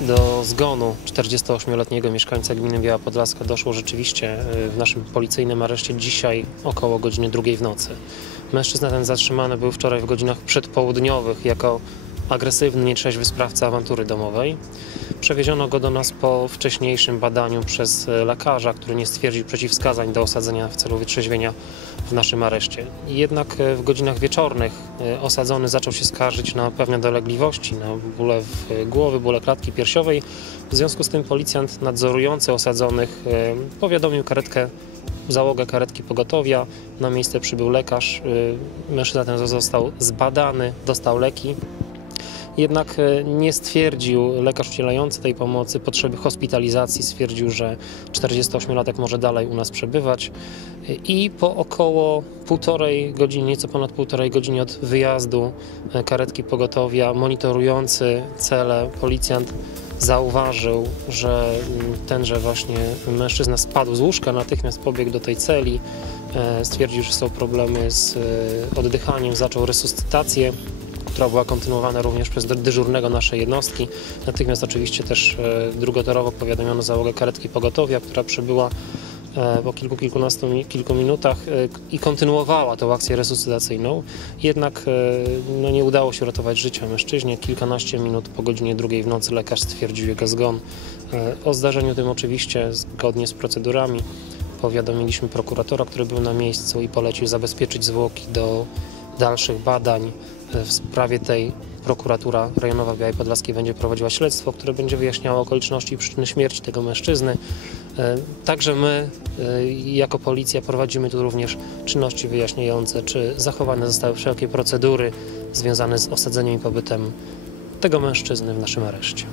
Do zgonu 48-letniego mieszkańca gminy Biała Podlaska doszło rzeczywiście y, w naszym policyjnym areszcie dzisiaj około godziny drugiej w nocy. Mężczyzna ten zatrzymany był wczoraj w godzinach przedpołudniowych jako agresywny, nietrzeźwy sprawca awantury domowej. Przewieziono go do nas po wcześniejszym badaniu przez lekarza, który nie stwierdził przeciwwskazań do osadzenia w celu wytrzeźwienia w naszym areszcie. Jednak y, w godzinach wieczornych y, osadzony zaczął się skarżyć na pewne dolegliwości, na bóle w y, głowy, bóle klatki piersiowej. W związku z tym policjant nadzorujący osadzonych powiadomił karetkę, załogę karetki pogotowia. Na miejsce przybył lekarz. Mężczyzna ten został zbadany, dostał leki. Jednak e, nie stwierdził lekarz udzielający tej pomocy potrzeby hospitalizacji, stwierdził, że 48-latek może dalej u nas przebywać. I po około półtorej godziny, nieco ponad półtorej godziny od wyjazdu e, karetki pogotowia, monitorujący cele policjant zauważył, że mm, tenże właśnie mężczyzna spadł z łóżka, natychmiast pobiegł do tej celi, e, stwierdził, że są problemy z e, oddychaniem, zaczął resuscytację która była kontynuowana również przez dy- dyżurnego naszej jednostki. Natychmiast oczywiście też e, drugotorowo powiadomiono załogę karetki pogotowia, która przybyła e, po kilku, kilkunastu, kilku minutach e, i kontynuowała tą akcję resuscytacyjną. Jednak no, nie udało się uratować życia mężczyźnie. Kilkanaście minut po godzinie drugiej w nocy lekarz stwierdził jego zgon. O zdarzeniu tym oczywiście zgodnie z procedurami powiadomiliśmy prokuratora, który był na miejscu i polecił zabezpieczyć zwłoki do dalszych badań. W sprawie tej prokuratura rejonowa Białej Podlaskiej będzie prowadziła śledztwo, które będzie wyjaśniało okoliczności i przyczyny śmierci tego mężczyzny. E, Także my, e, jako policja, prowadzimy tu również czynności wyjaśniające, czy zachowane zostały wszelkie procedury związane z osadzeniem i pobytem tego mężczyzny w naszym areszcie.